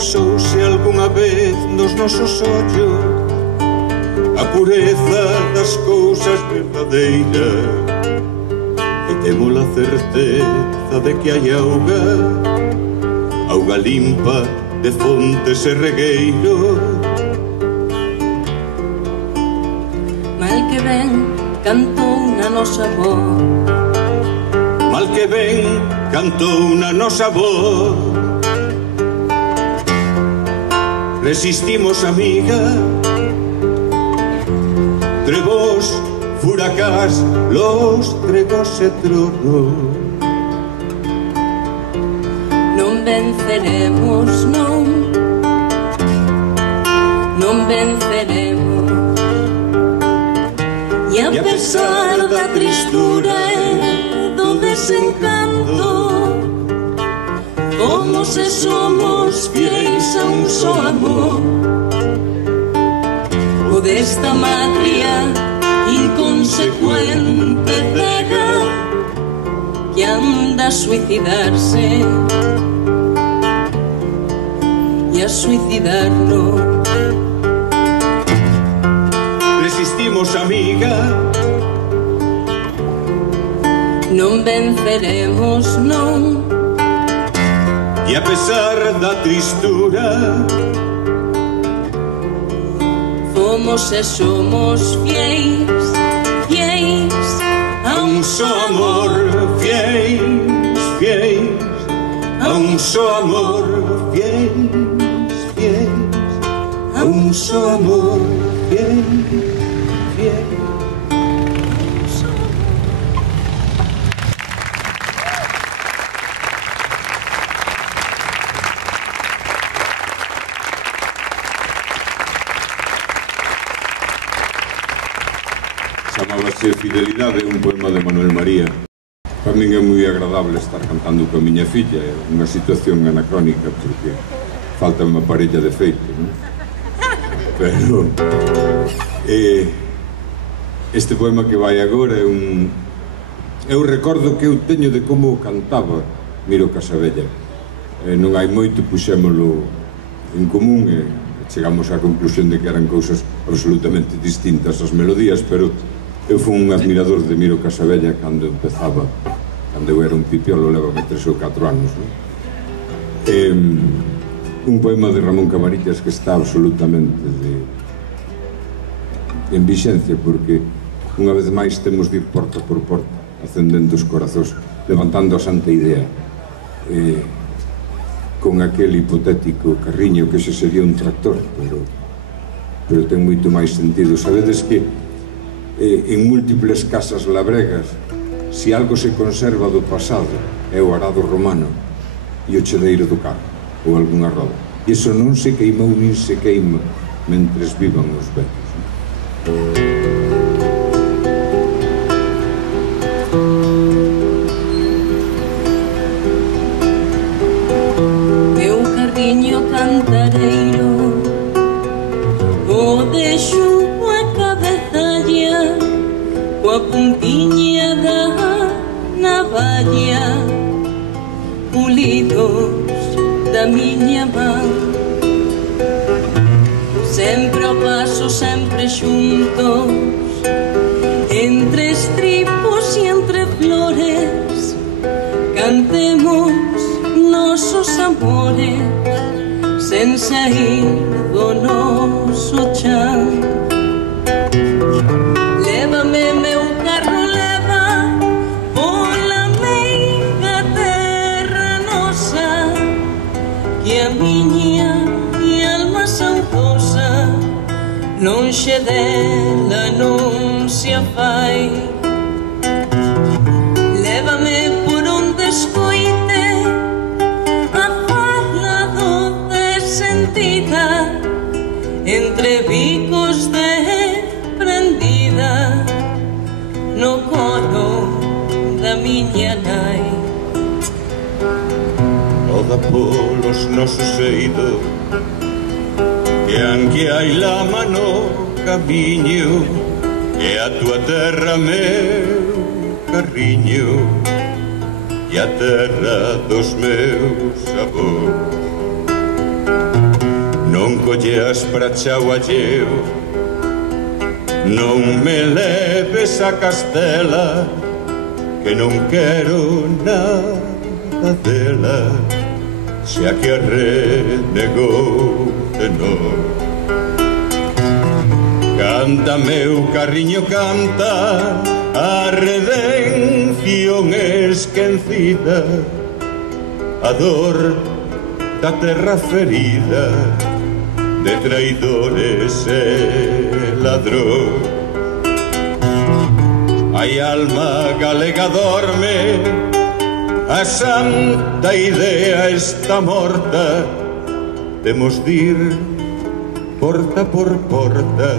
eclipsouse algunha vez nos nosos ollos a pureza das cousas verdadeiras, e temos a certeza de que hai auga, auga limpa de fontes e regueiros. Mal que ben cantou na nosa voz, mal que ben cantou na nosa voz. Resistimos, amiga, trebos, furacás, los tregos e tronos. Non venceremos, non, non venceremos. E a pesar da tristura e do desencanto, fomos e somos fieis a un só amor. O desta matria inconsecuente cega que anda a suicidarse e a suicidarnos. Resistimos, amiga, non venceremos, non. E a pesar da tristura, fomos e somos fieis, fieis a un só amor. Fieis, fieis a un só amor. Fieis, fieis a un só amor. Fieis, fieis. Chamábase Fidelidade, un poema de Manuel María. Para min é moi agradable estar cantando con a miña filla, é unha situación anacrónica porque falta unha parella de feito, non? Pero este poema que vai agora é un recordo que eu teño de como cantaba Miro Casabella. Non hai moito, puxémolo en común e chegamos á conclusión de que eran cousas absolutamente distintas as melodías, pero eu fui un admirador de Miro Casabella cando empezaba, cando eu era un pipiolo, levaba 3 ou 4 anos. Un poema de Ramón Camarillas que está absolutamente en vixencia, porque unha vez máis temos de ir porta por porta, acendendo os corazóns, levantando a santa idea, con aquel hipotético carriño que ese sería un tractor, pero ten moito máis sentido. Sabedes que en múltiples casas labregas, se algo se conserva do pasado, é o arado romano e o chedeiro do carro, ou algunha roda. E iso non se queimou nin se queima mentres vivan os vellos. Meu carriño cantareiro, o deixo a cabezalla, coa puntiña da navalla, pulidos da miña man. Sempre ao paso, sempre xuntos, entre estripos e entre flores, cantemos nosos amores, sen sair do noso chan. Lévame, meu carro, leva pola meiga terra nosa, que a miña alma saudosa lonxe dela non se afai. Lévame por onde escoite a fala doce sentida, entre bicos de prendida, no coro da miña nai. Roda polos nosos eidos, que anque hai lama no camiño, e a tua terra, meu carriño, e a terra dos meus avós. colleas para chao alleo. Non me leves a Castela, que non quero nada dela, xa que a renegou de novo. Canta, meu carriño, canta, a redención esquecida, a dor da terra ferida, de traidores e ladrón. Ai, alma galega, dorme, a santa idea está morta, temos de ir porta por porta,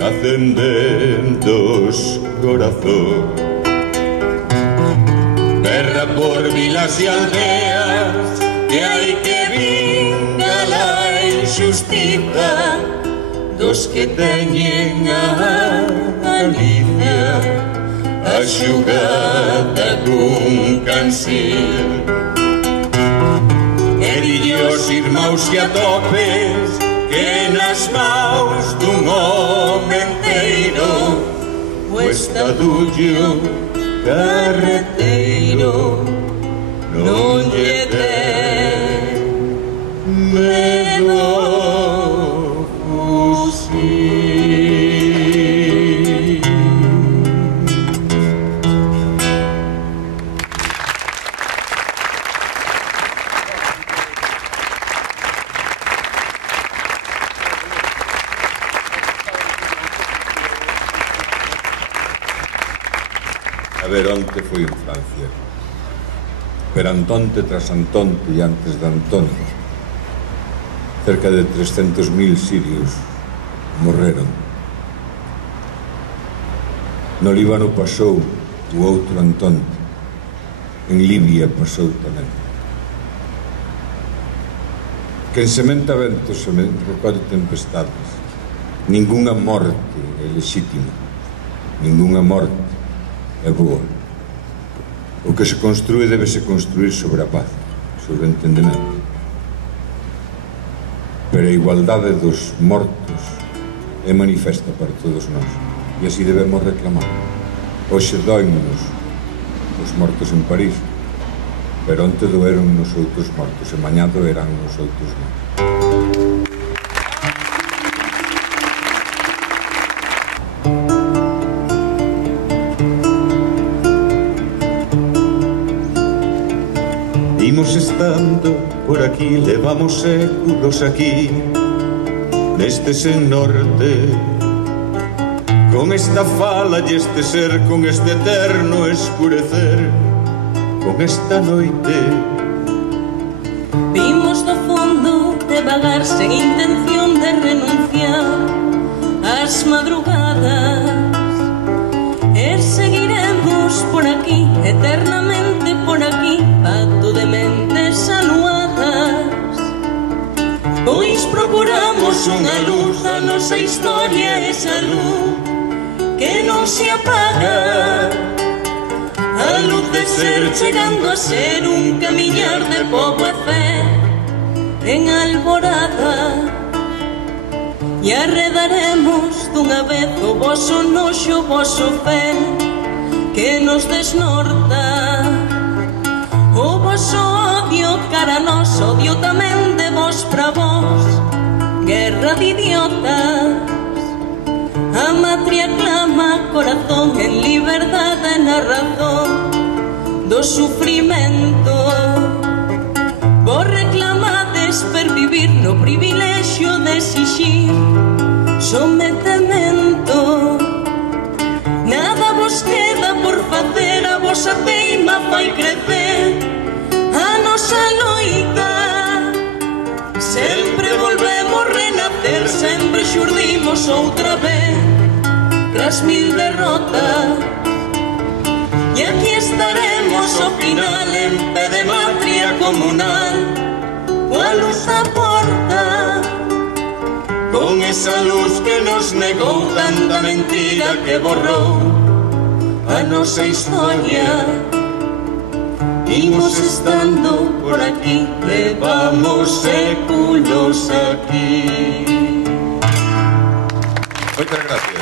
acendendo os corazón. Berra por vilas e aldeas, que hai que vingar a injustiza dos que teñen a Galicia a xugada cun cansil. Erillos irmãos que atopes, que nas maus dun home enteiro o estadullo carreteiro non lle ten medo fusil. A ver, onte foi en Francia, pero Antonte tras Antonte e antes de Antonte, cerca de 300.000 sirios morreron. No Líbano pasou o outro Antonte, en Libia pasou tamén. Quen sementa ventos recolle tempestades. Ningunha morte é lexítima, ningunha morte é boa. O que se construe debese construir sobre a paz, sobre o entendemento. Pero a igualdade dos mortos é manifesta para todos nós, e así debemos reclamar. Hoxe doímonos os mortos en París, pero onte doeron nos outros mortos, e mañá doerán nos outros mortos. Imos estando por aquí, levamos séculos aquí, neste sen norte, con esta fala e este ser, con este eterno escurecer, con esta noite. Vimos do fondo de vagar sen intención de renunciar ás madrugadas, e seguiremos por aquí, eternamente por aquí, pato de mentes anuadas. Pois procuramos unha luz, a nosa historia, esa luz que non se apaga, a luz de ser chegando a ser un camiñar de pobo e fe en alborada. E arredaremos dunha vez o voso noxo, o voso fel que nos desnorta, o voso odio cara a nós, odio tamén de vos pra vos, guerra de idiotas. A matria clama corazón en liberdade, na razón do sufrimento. Vos reclamades pervivir no privilexio de exixir sometemento. Nada vos queda por facer, a vosa teima fai crecer a nosa loita. Sempre volvemos renacer, sempre xurdimos outra vez tras mil derrotas. E aquí estaremos ao final en pé de matria comunal, coa luz a porta, con esa luz que nos negou tanta mentira que borrou a nosa historia. imos estando por aquí, levamos séculos aquí. Moitas gracias.